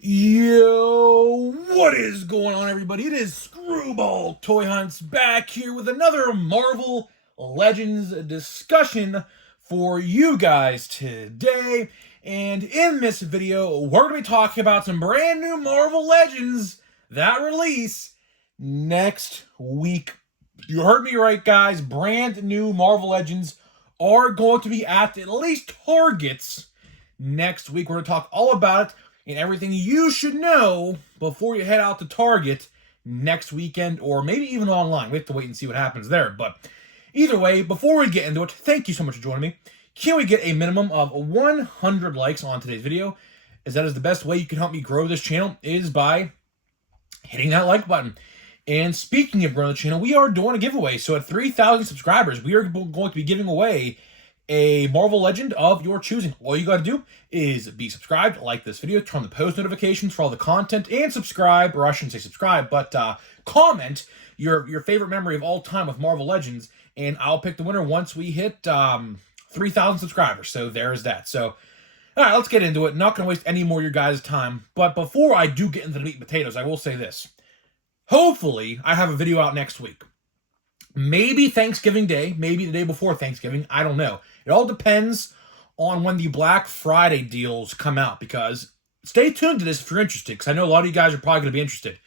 Yo, what is going on, everybody? It is Screwball Toy Hunts back here with another Marvel Legends discussion for you guys today. And in this video, we're going to be talking about some brand new Marvel Legends that release next week. You heard me right, guys. Brand new Marvel Legends are going to be at least Targets next week. We're going to talk all about it and everything you should know before you head out to Target next weekend, or maybe even online. We have to wait and see what happens there. But either way, before we get into it, thank you so much for joining me. Can we get a minimum of 100 likes on today's video? As that is the best way you can help me grow this channel, is by hitting that like button. And speaking of growing the channel, we are doing a giveaway. So at 3,000 subscribers, we are going to be giving away a Marvel Legend of your choosing. All you got to do is be subscribed, like this video, turn on the post notifications for all the content, and subscribe, or I shouldn't say subscribe, but comment your favorite memory of all time with Marvel Legends, and I'll pick the winner once we hit 3,000 subscribers. So there's that. So, all right, let's get into it. Not going to waste any more of your guys' time, but before I do get into the meat and potatoes, I will say this. Hopefully, I have a video out next week. Maybe Thanksgiving Day, maybe the day before Thanksgiving, I don't know. It all depends on when the Black Friday deals come out, because stay tuned to this if you're interested, because I know a lot of you guys are probably going to be interested.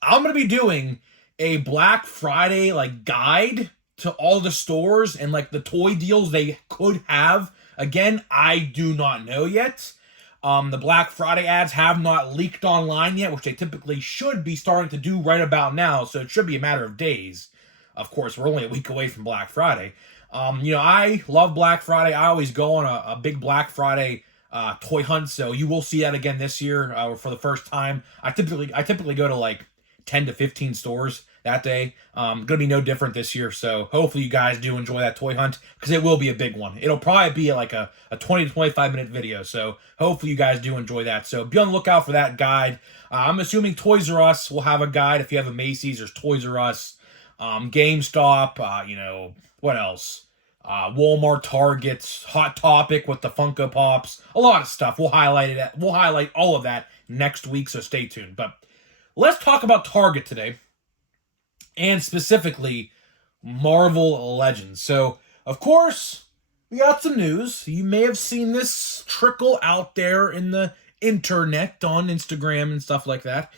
I'm going to be doing a Black Friday guide to all the stores and the toy deals they could have. Again, I do not know yet. The Black Friday ads have not leaked online yet, which they typically should be starting to do right about now, so it should be a matter of days. Of course, we're only a week away from Black Friday. I love Black Friday. I always go on a big Black Friday toy hunt, so you will see that again this year for the first time. I typically go to 10 to 15 stores that day. Gonna be no different this year, so hopefully you guys do enjoy that toy hunt, because it will be a big one. It'll probably be a 20 to 25 minute video, so hopefully you guys do enjoy that. So be on the lookout for that guide. I'm assuming Toys R Us will have a guide. If you have a Macy's, there's Toys R Us. GameStop, what else? Walmart, Targets, Hot Topic with the Funko Pops, a lot of stuff. We'll highlight all of that next week, so stay tuned. But let's talk about Target today, and specifically Marvel Legends. So, of course, we got some news. You may have seen this trickle out there in the internet on Instagram and stuff like that.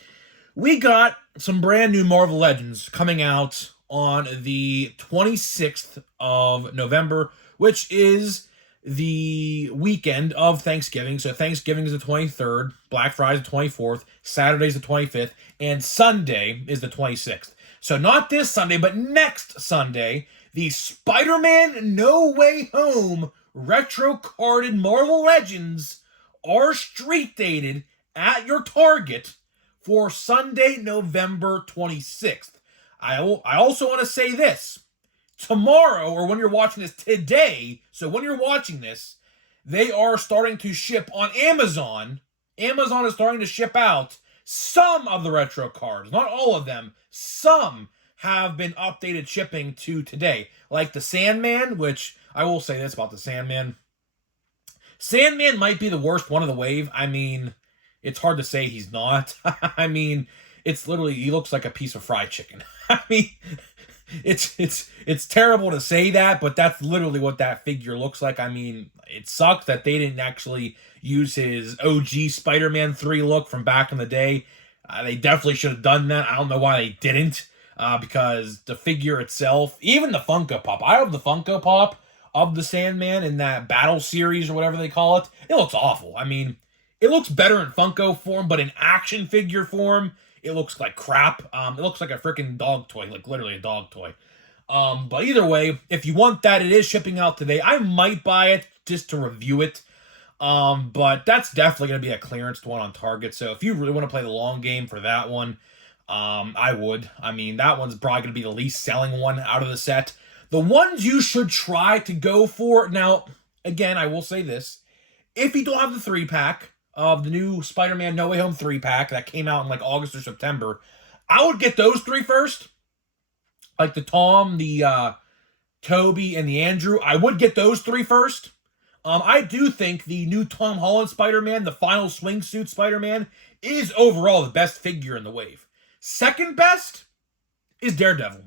We got some brand new Marvel Legends coming out on the 26th of November, which is the weekend of Thanksgiving. So Thanksgiving is the 23rd, Black Friday is the 24th, Saturday is the 25th, and Sunday is the 26th. So not this Sunday, but next Sunday, the Spider-Man No Way Home retro carded Marvel Legends are street dated at your Target for Sunday, November 26th. I also want to say this. Tomorrow, or when you're watching this today, so when you're watching this, they are starting to ship on Amazon. Amazon is starting to ship out some of the retro cards. Not all of them. Some have been updated shipping to today. Like the Sandman, which I will say this about the Sandman. Sandman might be the worst one of the wave. I mean, it's hard to say he's not. I mean, it's literally, he looks like a piece of fried chicken. I mean, it's terrible to say that, but that's literally what that figure looks like. I mean, it sucks that they didn't actually use his OG Spider-Man 3 look from back in the day. They definitely should have done that. I don't know why they didn't, because the figure itself, even the Funko Pop, I have the Funko Pop of the Sandman in that Battle Series or whatever they call it. It looks awful. I mean, it looks better in Funko form, but in action figure form, it looks like crap. It looks like a freaking dog toy, literally a dog toy. But either way, if you want that, it is shipping out today. I might buy it just to review it. But that's definitely going to be a clearance one on Target. So if you really want to play the long game for that one, I would. I mean, that one's probably going to be the least selling one out of the set. The ones you should try to go for, now, again, I will say this. If you don't have the 3-pack of the new Spider-Man No Way Home 3-pack that came out in August or September, I would get those 3 first. Like the Tom, the Toby, and the Andrew. I would get those 3 first. I do think the new Tom Holland Spider-Man, the final swingsuit Spider-Man, is overall the best figure in the wave. Second best is Daredevil.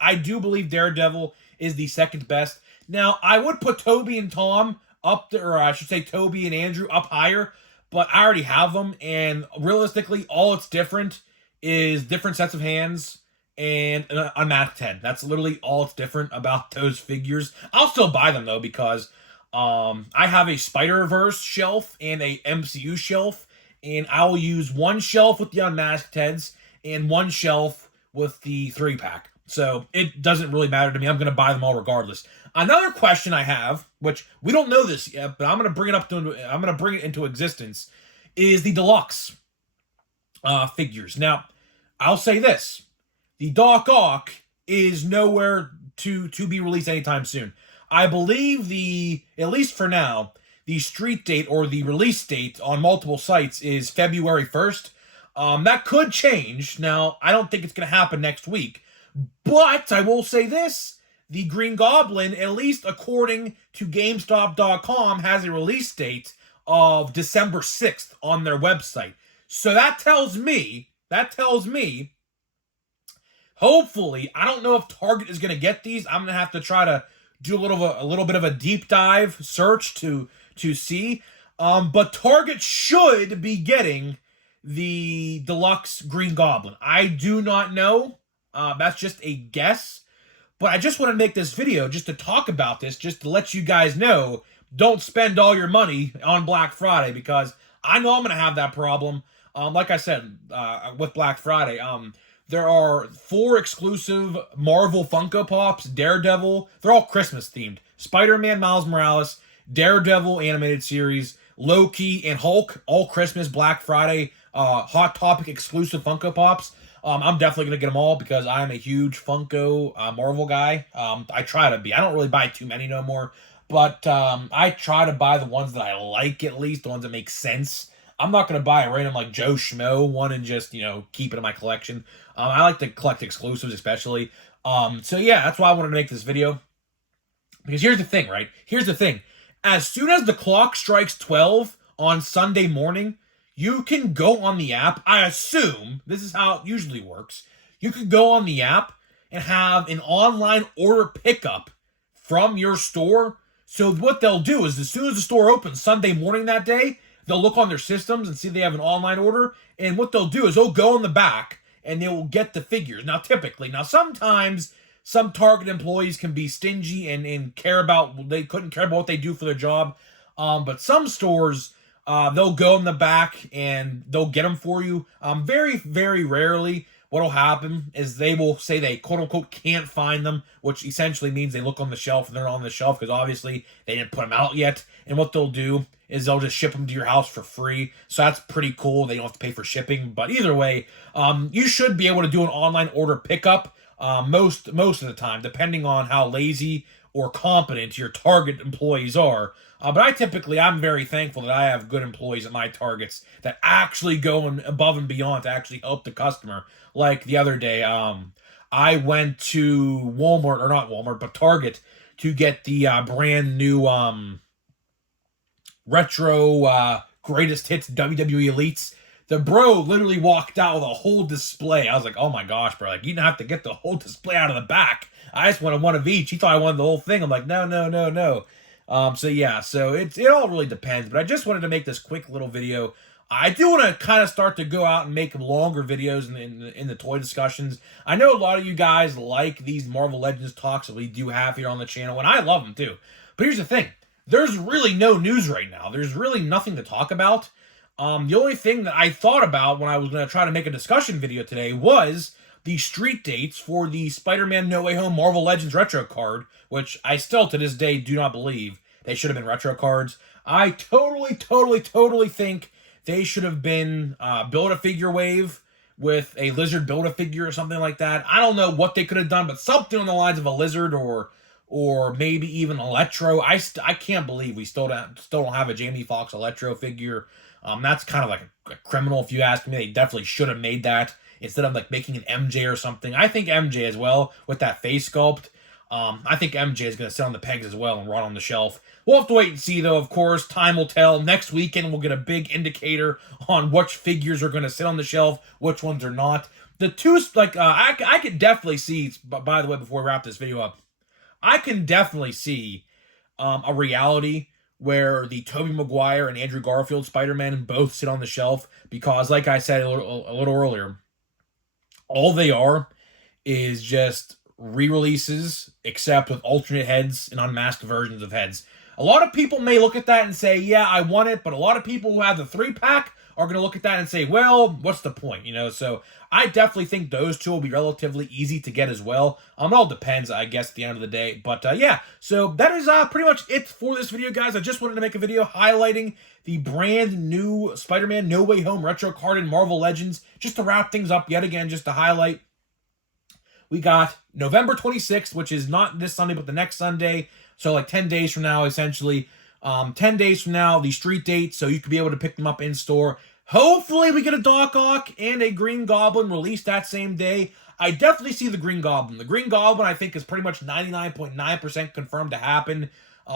I do believe Daredevil is the second best. Now, I would put Toby and Tom up there, or I should say Toby and Andrew up higher, but I already have them, and realistically, all it's different is different sets of hands and a masked head. That's literally all it's different about those figures. I'll still buy them, though, because I have a Spider-Verse shelf and a MCU shelf, and I'll use one shelf with the unmasked heads and one shelf with the 3-pack. So it doesn't really matter to me. I'm going to buy them all regardless. Another question I have, which we don't know this yet, but I'm going to bring it into existence, is the deluxe figures. Now, I'll say this: the Doc Ock is nowhere to be released anytime soon. I believe at least for now, the street date or the release date on multiple sites is February 1st. That could change. Now, I don't think it's going to happen next week, but I will say this: the Green Goblin, at least according to GameStop.com, has a release date of December 6th on their website. So that tells me, hopefully, I don't know if Target is going to get these. I'm going to have to try to do a little bit of a deep dive search to see. But Target should be getting the deluxe Green Goblin. I do not know. That's just a guess. But I just want to make this video just to talk about this, just to let you guys know, don't spend all your money on Black Friday, because I know I'm going to have that problem. Like I said, with Black Friday, there are 4 exclusive Marvel Funko Pops, Daredevil. They're all Christmas themed. Spider-Man, Miles Morales, Daredevil animated series, Loki, and Hulk, all Christmas, Black Friday, Hot Topic exclusive Funko Pops. I'm definitely going to get them all because I'm a huge Funko Marvel guy. I try to be. I don't really buy too many no more, but I try to buy the ones that I like, at least, the ones that make sense. I'm not going to buy a random, like, Joe Schmo one and just, keep it in my collection. I like to collect exclusives, especially. So, yeah, that's why I wanted to make this video. Because here's the thing, right? Here's the thing. As soon as the clock strikes 12 on Sunday morning, you can go on the app. I assume this is how it usually works. You can go on the app and have an online order pickup from your store. So what they'll do is, as soon as the store opens Sunday morning that day, they'll look on their systems and see they have an online order. And what they'll do is they'll go in the back and they will get the figures. Now, sometimes some Target employees can be stingy and they couldn't care about what they do for their job. But some stores, they'll go in the back and they'll get them for you. Very, very rarely what'll happen is they will say they quote-unquote can't find them, which essentially means they look on the shelf and they're not on the shelf because obviously they didn't put them out yet. And what they'll do is they'll just ship them to your house for free. So that's pretty cool. They don't have to pay for shipping. But either way, you should be able to do an online order pickup most of the time, depending on how lazy or competent your Target employees are. But I'm very thankful that I have good employees at my Targets that actually go above and beyond to actually help the customer. Like the other day, I went to Walmart, or not Walmart, but Target, to get the brand new retro greatest hits WWE Elites. The bro literally walked out with a whole display. I was like, oh my gosh, bro. Like, you didn't have to get the whole display out of the back. I just wanted one of each. He thought I wanted the whole thing. I'm like, no. So it all really depends. But I just wanted to make this quick little video. I do want to kind of start to go out and make longer videos in the toy discussions. I know a lot of you guys like these Marvel Legends talks that we do have here on the channel, and I love them too. But here's the thing. There's really no news right now. There's really nothing to talk about. The only thing that I thought about when I was going to try to make a discussion video today was the street dates for the Spider-Man No Way Home Marvel Legends retro card, which I still to this day do not believe they should have been retro cards. I totally think they should have been Build-A-Figure wave with a Lizard Build-A-Figure or something like that. I don't know what they could have done, but something on the lines of a Lizard or maybe even Electro. I can't believe we still don't have a Jamie Foxx Electro figure. That's kind of like a criminal if you ask me. They definitely should have made that instead of like making an MJ or something. I think MJ as well with that face sculpt. I think MJ is going to sit on the pegs as well and rot on the shelf. We'll have to wait and see, though, of course. Time will tell. Next weekend, we'll get a big indicator on which figures are going to sit on the shelf, which ones are not. The two, like, I could definitely see, by the way, before we wrap this video up, I can definitely see a reality where the Tobey Maguire and Andrew Garfield Spider-Man both sit on the shelf because, like I said a little earlier, all they are is just re-releases, except with alternate heads and unmasked versions of heads. A lot of people may look at that and say, yeah, I want it, but a lot of people who have the 3-pack are going to look at that and say, well, what's the point, you know? So I definitely think those two will be relatively easy to get as well. It all depends, I guess, at the end of the day. But yeah, so that is pretty much it for this video, guys. I just wanted to make a video highlighting the brand new Spider-Man No Way Home retro card in Marvel Legends, just to wrap things up yet again, just to highlight. We got November 26th, which is not this Sunday, but the next Sunday. So like 10 days from now, essentially. 10 days from now, the street date, so you could be able to pick them up in store. Hopefully we get a Doc Ock and a Green Goblin released that same day. I definitely see the Green Goblin. The Green Goblin, I think, is pretty much 99.9% confirmed to happen,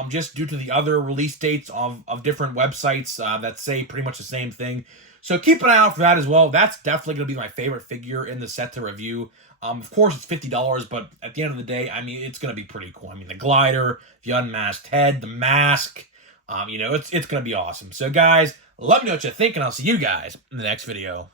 just due to the other release dates of different websites that say pretty much the same thing. So keep an eye out for that as well. That's definitely going to be my favorite figure in the set to review. Of course, it's $50, but at the end of the day, I mean, it's going to be pretty cool. I mean, the glider, the unmasked head, the mask, you know, it's going to be awesome. So, guys, let me know what you think, and I'll see you guys in the next video.